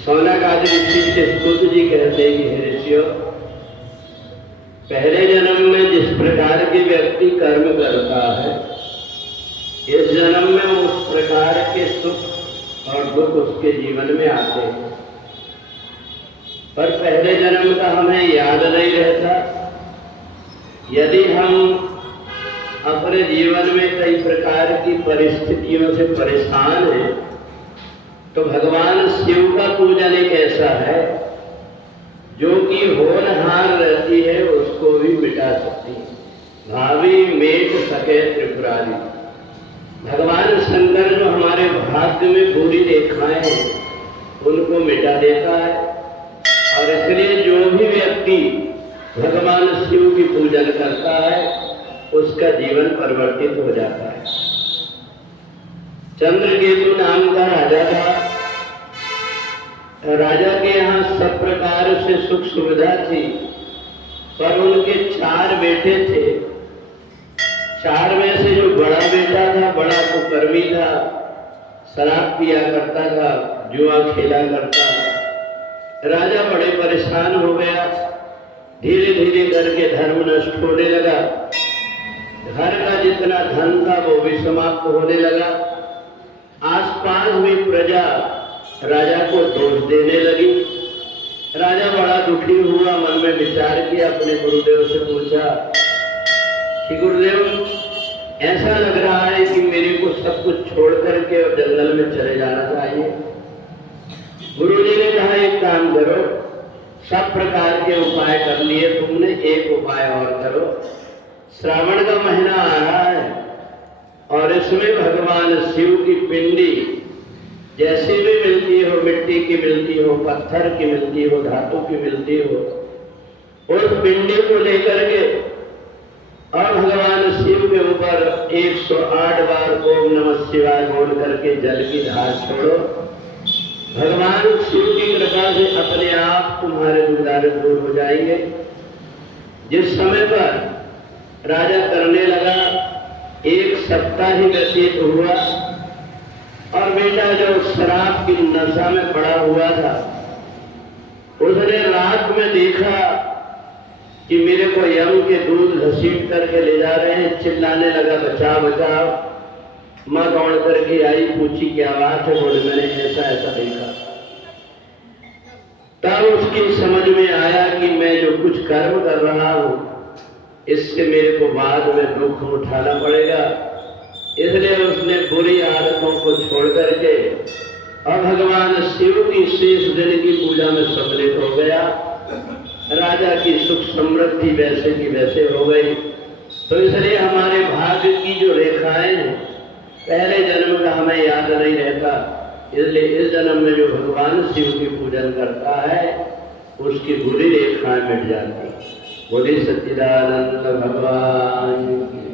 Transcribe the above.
सौनक आदि ऋषि से स्तुत जी कहते हैं कि हे ऋषियों, पहले जन्म में जिस प्रकार के व्यक्ति कर्म करता है, इस जन्म में उस प्रकार के सुख और दुख उसके जीवन में आते हैं। पर पहले जन्म का हमें याद नहीं रहता। यदि हम अपने जीवन में कई प्रकार की परिस्थितियों से परेशान हैं, तो भगवान शिव का पूजन एक ऐसा है जो कि होनहार रहती है, उसको भी मिटा सकती है। भावी मेट सके त्रिपुरारी। भगवान शंकर जो हमारे भाग्य में बुरी रेखाएं हैं उनको मिटा देता है, और इसलिए जो भी व्यक्ति भगवान शिव की पूजन करता है उसका जीवन परिवर्तित हो जाता है। चंद्रकेतु नाम का राजा था। राजा के यहाँ सब प्रकार से सुख सुविधा थी, पर उनके 4 बेटे थे। 4 में से जो बड़ा बेटा था, बड़ा कुकर्मी था, शराब पिया करता था, जुआ खेला करता। राजा बड़े परेशान हो गया। धीरे धीरे करके धर्म नष्ट होने लगा। घर का जितना धन था वो भी समाप्त होने लगा। आसपास भी प्रजा राजा को दोष देने लगी। राजा बड़ा दुखी हुआ, मन में विचार किया, अपने गुरुदेव से पूछा कि गुरुदेव, ऐसा लग रहा है कि मेरे को सब कुछ छोड़ करके और जंगल में चले जाना चाहिए। गुरुजी ने कहा, एक काम करो, सब प्रकार के उपाय कर लिए तुमने, एक उपाय और करो। श्रावण का महीना आ रहा है और इसमें भगवान शिव की पिंडी जैसी भी मिलती हो, मिट्टी की मिलती हो, पत्थर की मिलती हो, धातु की मिलती हो, उस पिंडी को लेकर के और भगवान शिव के ऊपर 108 बार ओम नमः शिवाय बोल करके जल की धार छोड़ो। भगवान शिव की कृपा से अपने आप तुम्हारे दुख दारिद्र दूर हो जाएंगे। जिस समय पर राजा करने लगा, 1 सप्ताह ही व्यतीत हुआ और बेटा जो शराब की नशा में पड़ा हुआ था, उसने रात में देखा कि मेरे को यम के दूध घसीट करके ले जा रहे हैं। चिल्लाने लगा, बचाओ बचाओ। माँ दौड़ करके आई, पूछी क्या बात है? बोले मैंने ऐसा ऐसा देखा। तब उसकी समझ में आया कि मैं जो कुछ कर्म कर रहा हूं इससे मेरे को बाद में दुख उठाना पड़ेगा। इसलिए उसने बुरी आदतों को छोड़ करके और भगवान शिव की शेष दिन की पूजा में सम्मिलित हो गया। राजा की सुख समृद्धि वैसे की वैसे हो गई। तो इसलिए हमारे भाग्य की जो रेखाएं हैं, पहले जन्म का हमें याद नहीं रहता, इसलिए इस जन्म में जो भगवान शिव की पूजन करता है उसकी बुरी रेखाएं मिट जाती। बोले सच्चिदानंद भगवान की।